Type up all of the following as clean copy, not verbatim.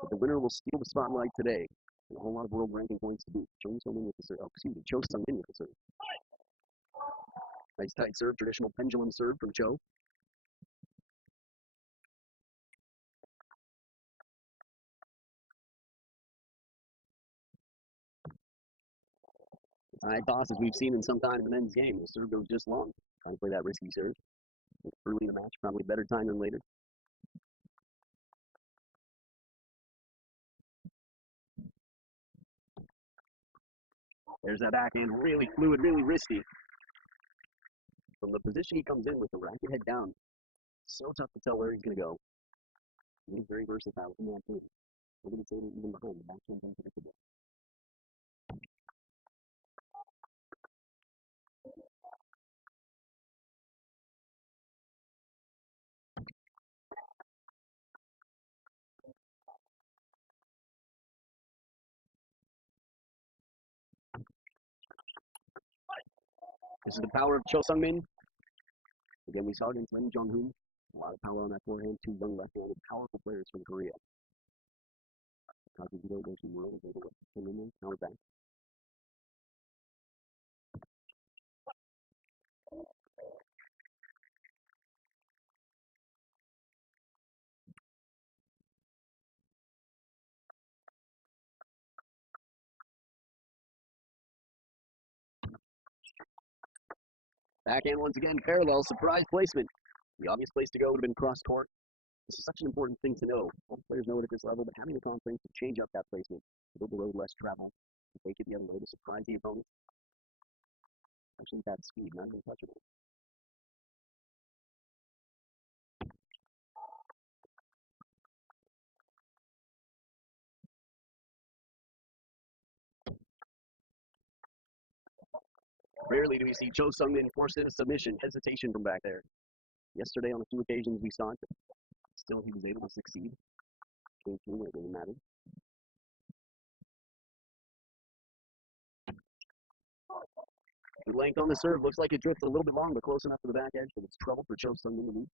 But the winner will steal the spotlight today. And a whole lot of world ranking points to boot. Cho Sung-min with the serve. Oh, excuse me, Cho Sung-min with the serve. Nice tight serve, traditional pendulum serve from Cho. High toss, as we've seen in some time in the men's game. The serve goes just long. Trying to play that risky serve. Early in the match, probably better time than later. There's that backhand, really fluid, really risky. From the position he comes in with the racket head down, so tough to tell where he's going to go. He's very versatile in that too. Over the table, even behind the backhand's unpredictable. This is the power of Cho Sung-min. Again, we saw it against Lim Jong-hoon. A lot of power on that forehand. Two young left-handed, powerful players from Korea. Kazuhiro Yoshimura was able to come in there, power back. Backhand once again, parallel, surprise placement. The obvious place to go would have been cross court. This is such an important thing to know. All players know it at this level, but having the confidence to change up that placement, to build the road less travel, to take it the other way, to surprise the opponent. Actually, that speed, not even touchable. Rarely do we see Cho Sung-min forced into submission, hesitation from back there. Yesterday, on a few occasions, we saw it, but still he was able to succeed. Came through when it really mattered. The length on the serve looks like it drifts a little bit long, but close enough to the back edge that it's trouble for Cho Sung-min to move.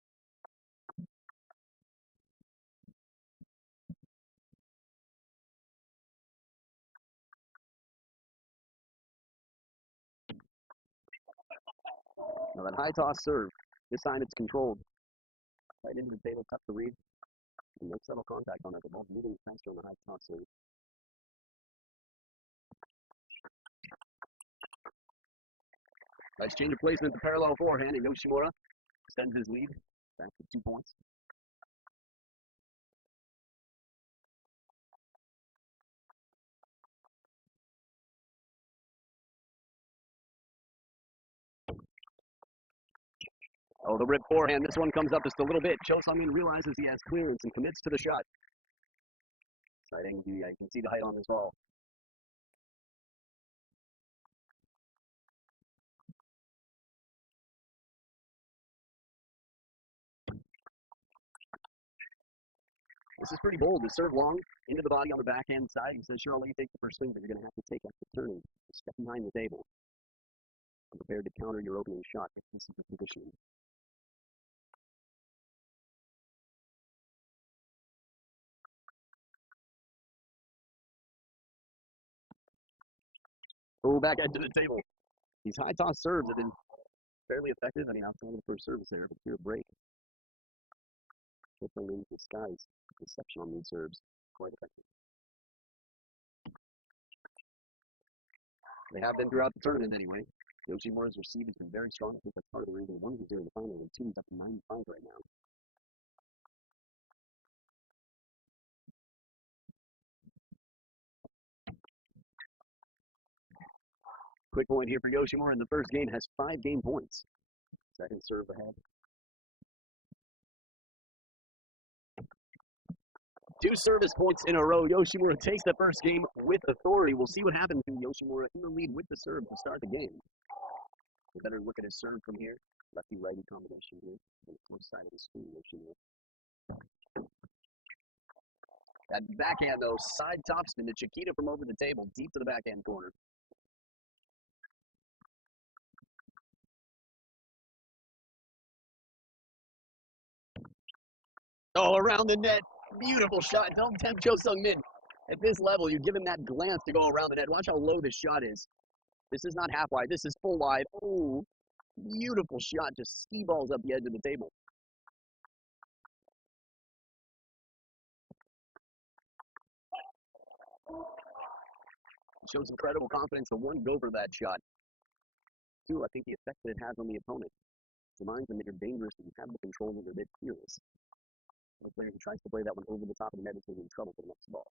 Now that high toss serve, this time it's controlled. Right into the table, tough to read. And no subtle contact on it. They're both moving faster on the high toss serve. Nice change of placement, the parallel forehand, and Yoshimura extends his lead back to 2 points. Oh, the rip forehand. This one comes up just a little bit. Cho Sung-min realizes he has clearance and commits to the shot. Exciting. You can see the height on this ball. This is pretty bold. To serve long into the body on the backhand side. He says, sure, I'll let you take the first swing, but you're going to have to take after turning. Step behind the table. I'm prepared to counter your opening shot if this is the positioning. Oh, back end to the table. These high toss serves have been fairly effective. I mean, outside of the first service there, but here a break. Definitely disguise deception on these serves. Quite effective. They have been throughout the tournament anyway. Yoshimura's receive has been very strong. I think that's part of the reason one was there in the final, and two is up to 95 right now. Quick point here for Yoshimura in the first game has 5 game points. Second serve ahead. 2 service points in a row. Yoshimura takes the first game with authority. We'll see what happens to Yoshimura in the lead with the serve to start the game. We better look at his serve from here. Lefty-righty combination here. On the close side of the screen, Yoshimura. That backhand, though, side topspin to Chiquita from over the table, deep to the backhand corner. Oh, around the net. beautiful shot. Don't tempt Cho Seungmin. At this level, you give him that glance to go around the net. Watch how low this shot is. This is not half wide. This is full wide. Oh, beautiful shot. Just ski balls up the edge of the table. It shows incredible confidence to one, go for that shot. Two, I think the effect that it has on the opponent. It reminds them that you're dangerous and you have the control and you're a bit fearless. The player who tries to play that one over the top of the net is going to be in trouble for the next ball.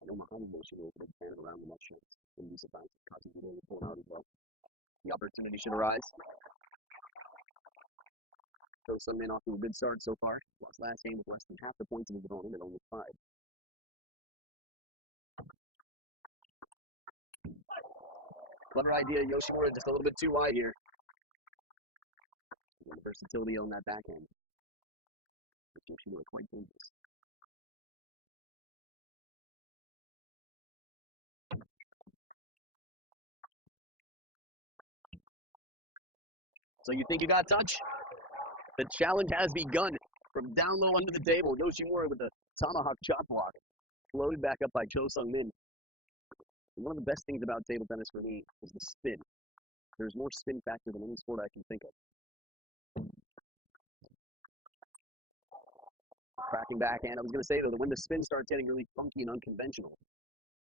I know Muhammad Yoshimura is a big fan of around the net shots. Wouldn't be surprised if Kazi can really pull out as well. The opportunity should arise. So Seungmin off to a good start so far. Lost last game with less than half the points of his opponent at only 5. Clever idea, Yoshimura just a little bit too wide here. And the versatility on that backhand. Yoshimura quite dangerous. So you think you got touch? The challenge has begun. From down low under the table, Yoshimura with the tomahawk chop block. Floated back up by Cho Seungmin. One of the best things about table tennis for me is the spin. There's more spin factor than any sport I can think of. Cracking backhand. I was going to say, though, that when the spin starts getting really funky and unconventional,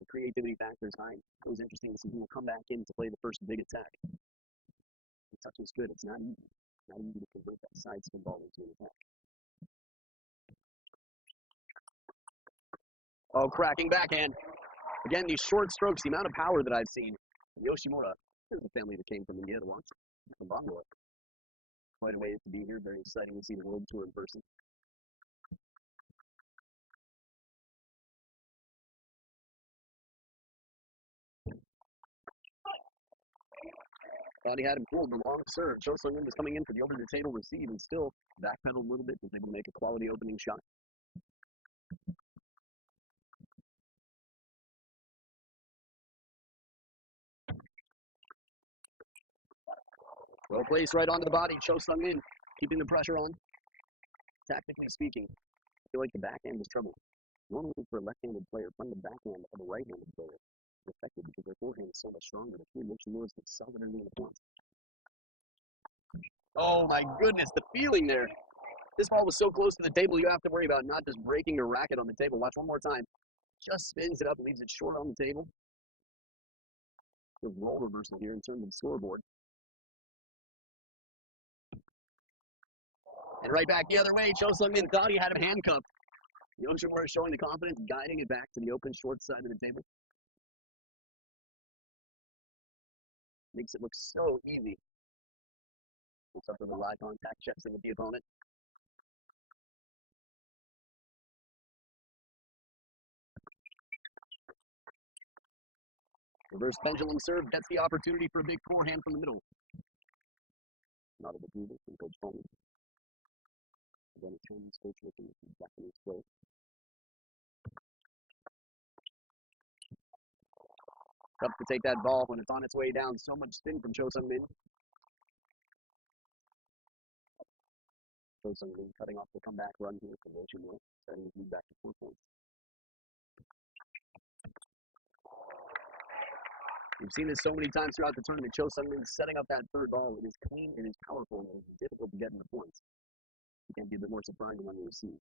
the creativity factor is high. It was interesting to see who will come back in to play the first big attack. The touch is good. It's not easy. It's not easy to convert that side spin ball into an attack. Oh, cracking backhand. Again, these short strokes, the amount of power that I've seen. Yoshimura, there's a family that came from India to watch from Bangalore. Quite a way to be here. Very exciting to see the world tour in person. Thought he had him pulled. The long serve. Cho Seungmin was coming in for the over-the-table receive and still backpedaled a little bit, was able to make a quality opening shot. Well placed right onto the body. Cho Seungmin keeping the pressure on. Tactically speaking, I feel like the backhand was trouble. Normally for a left-handed player, playing the backhand of a right-handed player is effective because their forehand is so much stronger. The two Yoshimura's can sell it in the front. Oh my goodness, the feeling there. This ball was so close to the table, you have to worry about not just breaking a racket on the table. Watch one more time. Just spins it up, leaves it short on the table. The role reversal here in terms of scoreboard. And right back the other way, Cho Seungmin thought he had him handcuffed. Yoshimura showing the confidence, guiding it back to the open short side of the table. Makes it look so easy. Looks up with a eye contact, checks in with the opponent. Reverse pendulum serve gets the opportunity for a big forehand from the middle. Not a big move from Coach Coleman. Again, a Chinese coach looking at the Japanese play. Tough to take that ball when it's on its way down. So much spin from Cho Seungmin. Cho Seungmin cutting off the comeback run here from Yoshimura, starting to move back to 4 points. We've seen this so many times throughout the tournament. Cho Seungmin setting up that third ball. It is clean, it is powerful, and it is difficult to get in the points. You can be a bit more surprising when you receive.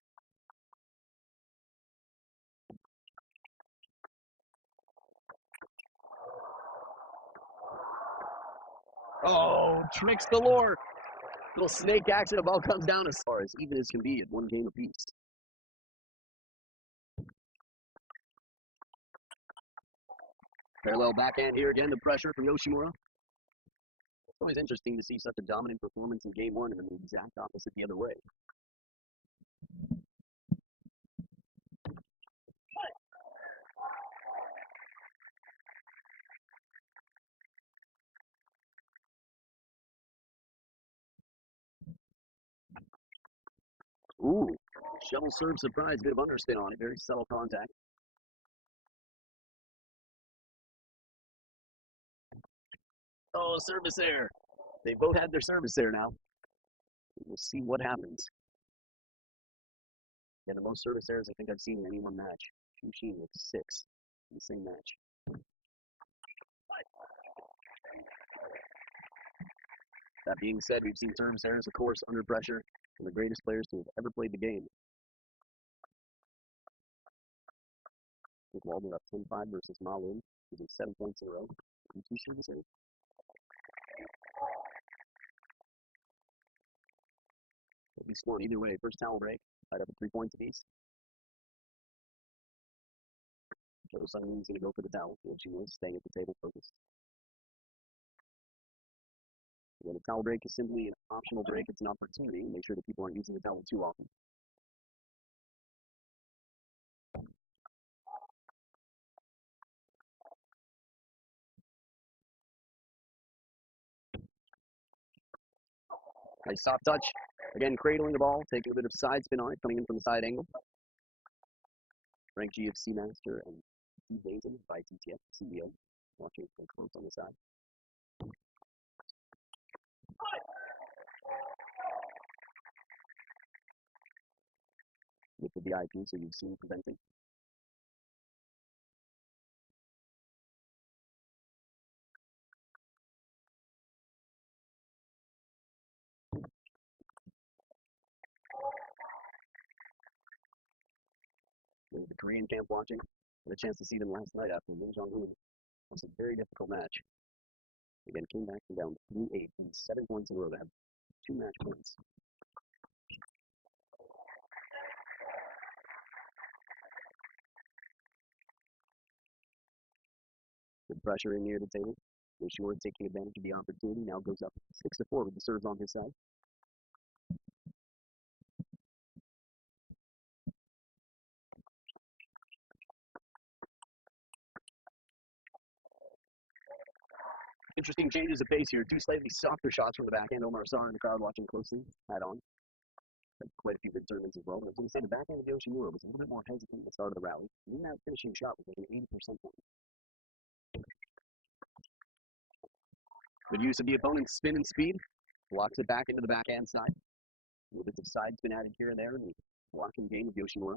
Oh, tricks galore. Little snake action. The ball comes down as far as even as can be at one game apiece. Parallel backhand here again. The pressure from Yoshimura. It's always interesting to see such a dominant performance in game one and then the exact opposite the other way. Ooh, shovel serve surprise, bit of underspin on it, very subtle contact. Oh, service error. They both had their service there now. We'll see what happens. Yeah, the most service errors I think I've seen in any one match. Shu with 6 in the same match. That being said, we've seen service errors, of course, under pressure from the greatest players to have ever played the game. With Walden up 10-5 versus Ma Lin, losing 7 points in a row. And 2 service errors. It'll be scored either way. First towel break, tied up at 3 points apiece. Joe Seungmin is going to go for the towel. Yoshimura staying at the table, focused. Again, a towel break is simply an optional break. It's an opportunity to make sure that people aren't using the towel too often. Nice soft touch. Again, cradling the ball, taking a bit of side spin on it, coming in from the side angle. Rank GFC Master and Steve Basin by TTF CEO. Watching from close on the side. With the VIP, so you've seen preventing. There's the Korean camp watching. Had a chance to see them last night after Min Jong-un. It was a very difficult match. Again, came back from down 3-8 and 7 points in a row to have 2 match points. Good pressure in near the table. Yoshimura taking advantage of the opportunity. Now goes up 6-4 with the serves on his side. Interesting changes of pace here. 2 slightly softer shots from the backhand. Omar Sarr in the crowd watching closely. Had on. Had quite a few good tournaments as well. But I was going to say the backhand of Yoshimura was a little bit more hesitant at the start of the rally. Even that finishing shot was like an 80% point. Good use of the opponent's spin and speed. Blocks it back into the backhand side. A little bits of side spin added here and there in the blocking game of Yoshimura.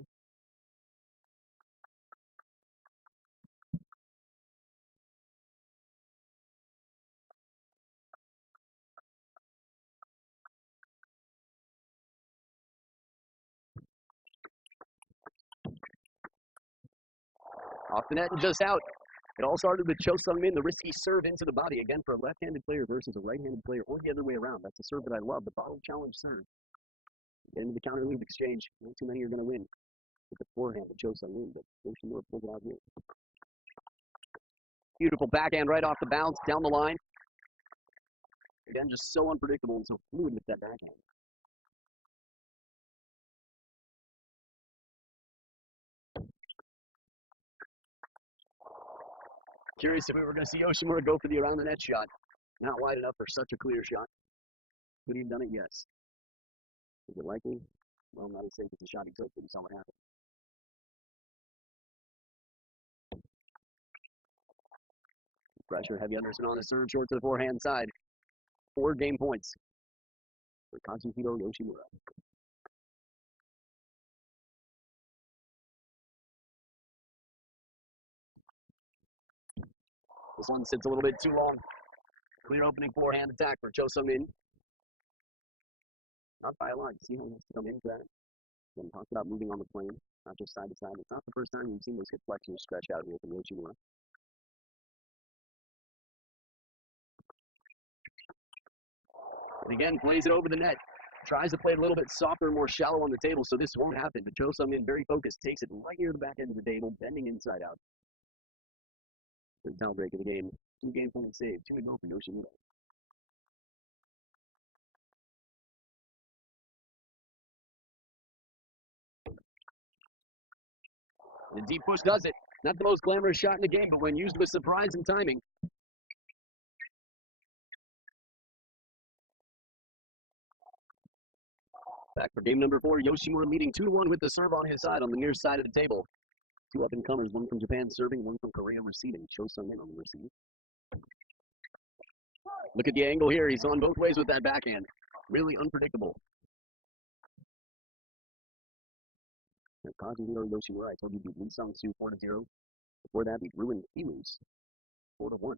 Off the net and just out. It all started with Cho Seungmin, the risky serve into the body, again for a left-handed player versus a right-handed player, or the other way around. That's a serve that I love, the bottle challenge serve. Get into the counter lead exchange. Not too many are going to win with the forehand of Cho Seungmin, but Yoshimura pulls it out here. Beautiful backhand right off the bounce, down the line. Again, just so unpredictable and so fluid with that backhand. Curious if we were going to see Yoshimura go for the around the net shot. Not wide enough for such a clear shot. Could he have done it? Yes. Is it likely? Well, I'm not as safe as the shot he took, but we saw what happened. Pressure, heavy Anderson on the serve, short to the forehand side. 4 game points for Kazuhiro Yoshimura. This one sits a little bit too long. Clear opening forehand attack for Cho Seungmin. Not by a lot. See how he has to come into that. When talked about moving on the plane, not just side to side. It's not the first time we've seen those hip flexors stretch out here from Yoshimura. And again, plays it over the net. Tries to play it a little bit softer and more shallow on the table, so this won't happen. But Cho Seungmin, very focused, takes it right near the back end of the table, bending inside out. The towel break of the game. 2 game point save. 2 to go for Yoshimura. The deep push does it. Not the most glamorous shot in the game, but when used with surprise and timing. Back for game number 4. Yoshimura leading 2-1 with the serve on his side on the near side of the table. 2 up-and-comers, one from Japan serving, one from Korea receiving. Cho Seungmin on the receive. Look at the angle here. He's on both ways with that backhand. Really unpredictable. And Kazuhiro Yoshimura, I told you, beat Lee Sung-soo 4-0. Before that, beat Ruin Ilus 4-1.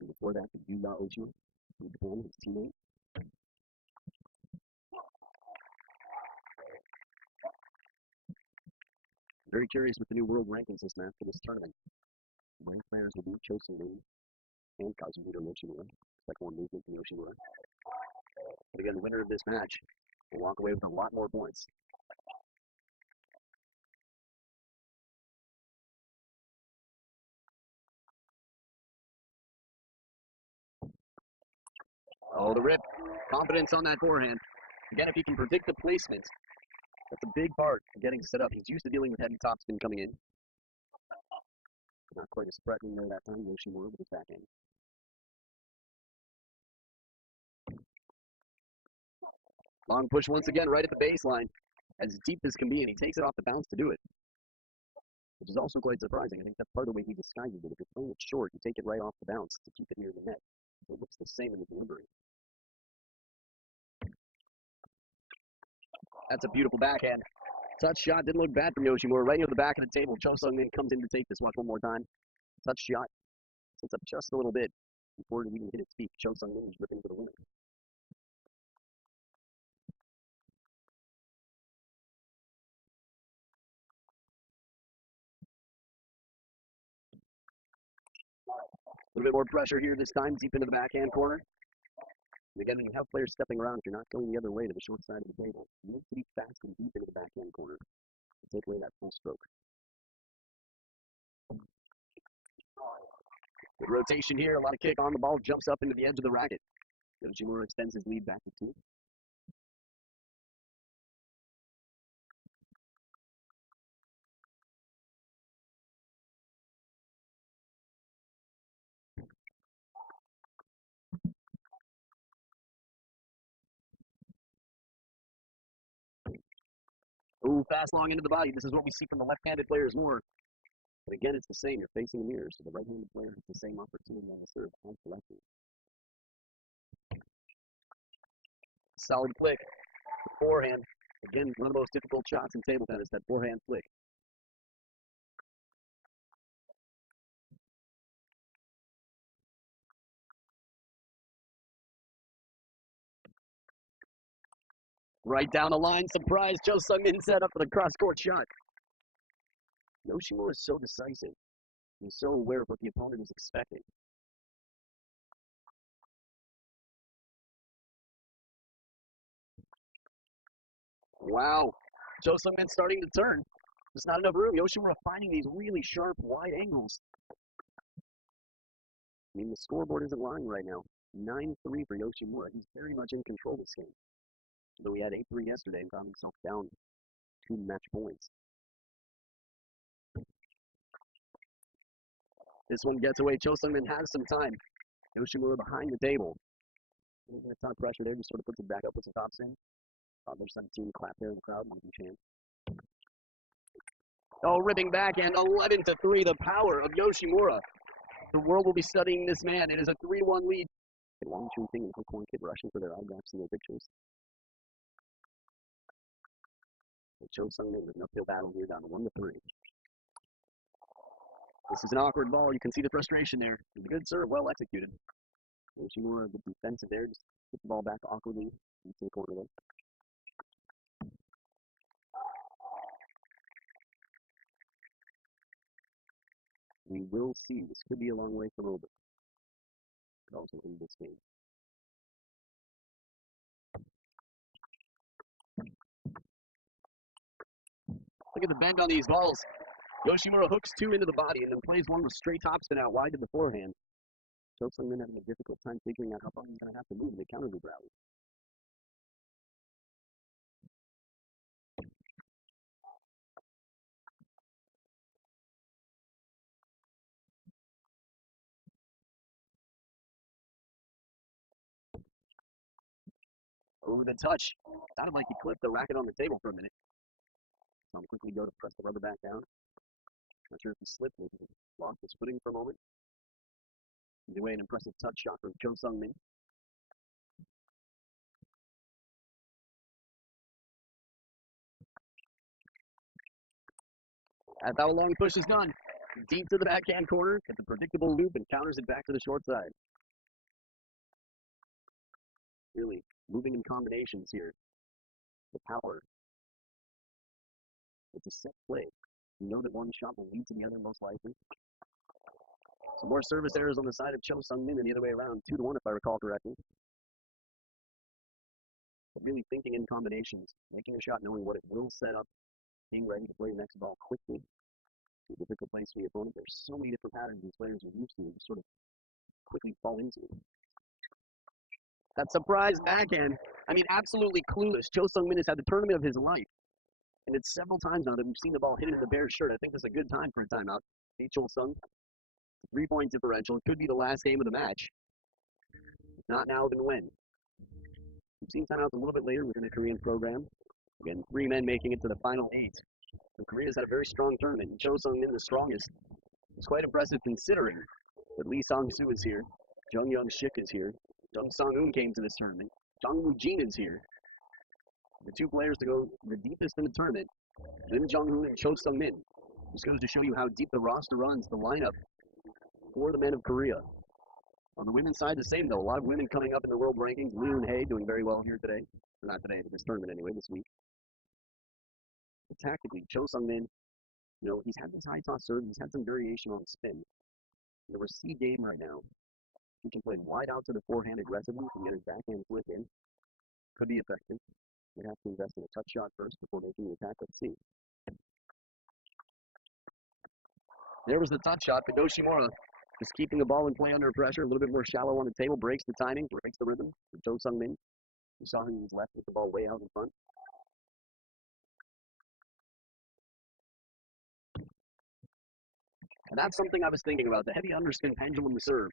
And before that, beat Yuya Oshima from Japan, his teammate. Very curious with the new world ranking system after this tournament. Ranked players will beat Cho Seung-min and Kazuhiro Yoshimura. Expect more movement from Yoshimura. But again, the winner of this match will walk away with a lot more points. Oh, the rip. Confidence on that forehand. Again, if he can predict the placement, that's a big part of getting set up. He's used to dealing with heavy topspin coming in. Not quite as threatening there that time, Yoshimura with his backhand. Long push once again, right at the baseline, as deep as can be, and he takes it off the bounce to do it. Which is also quite surprising. I think that's part of the way he disguises it. If you're playing it short, you take it right off the bounce to keep it near the net. It looks the same in the delivery. That's a beautiful backhand. Touch shot didn't look bad from Yoshimura. Right near the back of the table. Cho Seung-min comes in to take this. Watch one more time. Touch shot. Sits up just a little bit before it even hit its peak. Cho Seung-min is ripping for the win. A little bit more pressure here this time, deep into the backhand corner. And again, when you have players stepping around, if you're not going the other way to the short side of the table, you need to be fast and deep into the backhand corner to take away that full stroke. Good rotation here, a lot of kick on the ball, jumps up into the edge of the racket. Yoshimura extends his lead back to 2. Ooh, fast long into the body. This is what we see from the left-handed players more. But again, it's the same. You're facing the mirror, so the right-handed player has the same opportunity on the serve as the lefty. Solid flick. Forehand. Again, one of the most difficult shots in table tennis, that forehand flick. Right down the line, surprise. Cho Seung-min set up for the cross-court shot. Yoshimura is so decisive. He's so aware of what the opponent is expecting. Wow. Cho Seung-min starting to turn. There's not enough room. Yoshimura finding these really sharp, wide angles. I mean, the scoreboard isn't lying right now. 9-3 for Yoshimura. He's very much in control of this game. Though he had 8-3 yesterday and found himself down 2 match points. This one gets away. Cho Seung-min has some time. Yoshimura behind the table. A little bit of top pressure there, just sort of puts it back up with the top spin. There's 17 clap there in the crowd, one chant. Oh, ripping backhand, 11-3, the power of Yoshimura. The world will be studying this man. It is a 3-1 lead. Wang Chunping and Hongkong kid rushing for their autographs and their pictures. It shows Seung-min with an uphill battle here, down to 1-3. This is an awkward ball. You can see the frustration there. It's a good serve, well executed. Yoshimura, the defensive there, just put the ball back awkwardly into the corner there. We will see. This could be a long way from over. Could also end this game. Look at the bend on these balls. Yoshimura hooks 2 into the body and then plays one with straight topspin out wide to the forehand. Cho Seung-min having a difficult time figuring out how far he's going to have to move in the counter move rally. Oh, the touch. Sounded like he clipped the racket on the table for a minute. So I'll quickly go to press the rubber back down. Not sure if he slipped, maybe he lost his footing for a moment. Anyway, an impressive touch shot from Cho Seung-min. That's how a long push is done. Deep to the backhand corner, gets a predictable loop and counters it back to the short side. Really moving in combinations here. The power. It's a set play. You know that one shot will lead to the other most likely. Some more service errors on the side of Cho Seungmin and the other way around, 2-1 if I recall correctly. But really thinking in combinations, making a shot knowing what it will set up, being ready to play the next ball quickly to a difficult place for the opponent. There's so many different patterns these players are used to just sort of quickly fall into. That surprise backhand, I mean, absolutely clueless. Cho Seungmin has had the tournament of his life. And it's several times now that we've seen the ball hit into the Bears' shirt. I think this is a good time for a timeout. Hey, Cho Sung, 3-point differential. It could be the last game of the match. If not now, then when? We've seen timeouts a little bit later within the Korean program. Again, 3 men making it to the final 8. So Korea's had a very strong tournament. And Cho Seungmin, the strongest. It's quite impressive considering that Lee Sang-soo is here. Jung Young-shik is here. Jung Sang-un came to this tournament. Jang Woo-jin is here. The 2 players to go the deepest in the tournament, Lim Jong-hoon and Cho Seungmin. This goes to show you how deep the roster runs, the lineup for the men of Korea. On the women's side, the same though. A lot of women coming up in the world rankings. Lee Eun-hae doing very well here today. Or not today, but this tournament anyway, this week. But tactically, Cho Seungmin, you know, he's had this high toss serve. He's had some variation on spin. The receive game right now. He can play wide out to the forehand aggressively and get his backhand flip in. Could be effective. We'd have to invest in a touch shot first before making the attack. Let's see. There was the touch shot, but Yoshimura just keeping the ball in play under pressure, a little bit more shallow on the table, breaks the timing, breaks the rhythm for Cho Seungmin. You saw him he was left with the ball way out in front. And that's something I was thinking about, the heavy underspin pendulum to serve.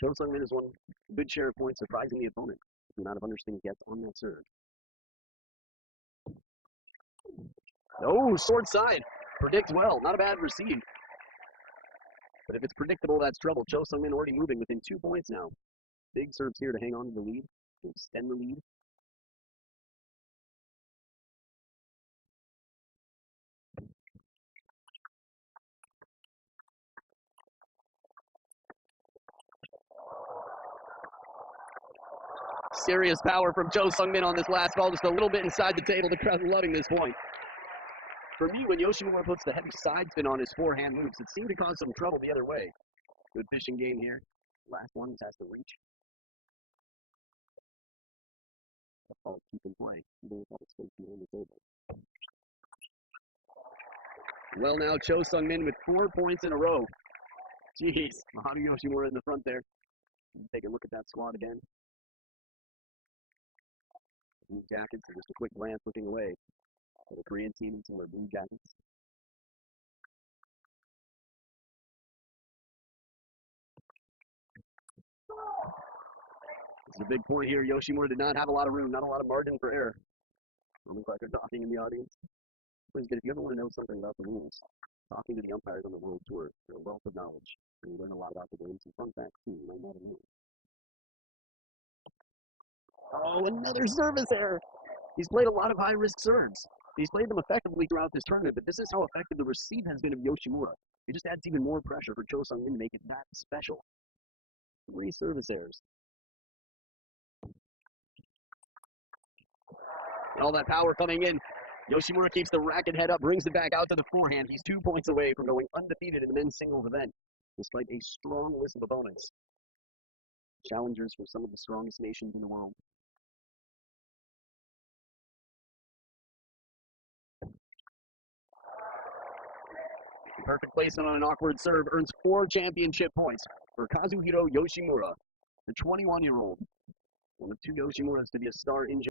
Cho Seungmin has won a good share of points, surprising the opponent. The amount of underspin he gets on that serve. Oh, short side. Predict well. Not a bad receive. But if it's predictable, that's trouble. Cho Seungmin already moving within 2 points now. Big serves here to hang on to the lead, to extend the lead. Serious power from Cho Seungmin on this last ball, just a little bit inside the table. The crowd loving this point. For me, when Yoshimura puts the heavy side spin on his forehand moves, it seemed to cause some trouble the other way. Good fishing game here. Last one has to reach. That's all keep in play, even with all the space behind the table. Well, now Cho Seungmin with 4 points in a row. Jeez, Mahadu Yoshimura in the front there. Take a look at that squad again. Blue jackets, and just a quick glance looking away for the Korean team and some of their blue jackets. This is a big point here. Yoshimura did not have a lot of room, not a lot of margin for error. Looks like they're talking in the audience. But if you ever want to know something about the rules, talking to the umpires on the World Tour, they're a wealth of knowledge. And you learn a lot about the game. Some fun facts too, you might not have known. Oh, another service error. He's played a lot of high-risk serves. He's played them effectively throughout this tournament, but this is how effective the receive has been of Yoshimura. It just adds even more pressure for Cho Seungmin to make it that special. 3 service errors. All that power coming in. Yoshimura keeps the racket head up, brings it back out to the forehand. He's 2 points away from going undefeated in the men's singles event, despite a strong list of opponents. Challengers from some of the strongest nations in the world. Perfect placement on an awkward serve earns 4 championship points for Kazuhiro Yoshimura, the 21-year-old. One of 2 Yoshimuras to be a star in Japan.